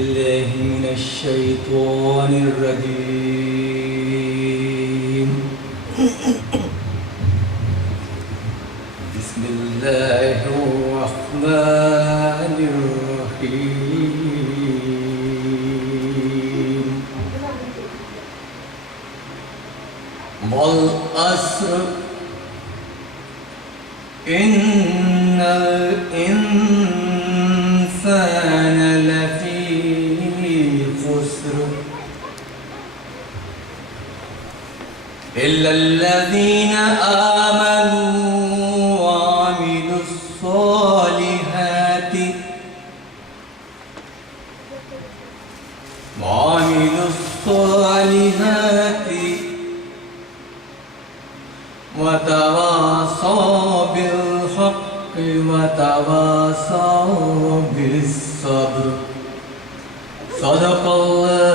الله من الشيطان الرجيم. بسم الله الرحمن الرحيم. والعصر إن الإنسان لفي خسر إلا الذين آمنوا وعملوا الصالحات وتواصوا بالحق وتواصوا بالصبر. صدق الله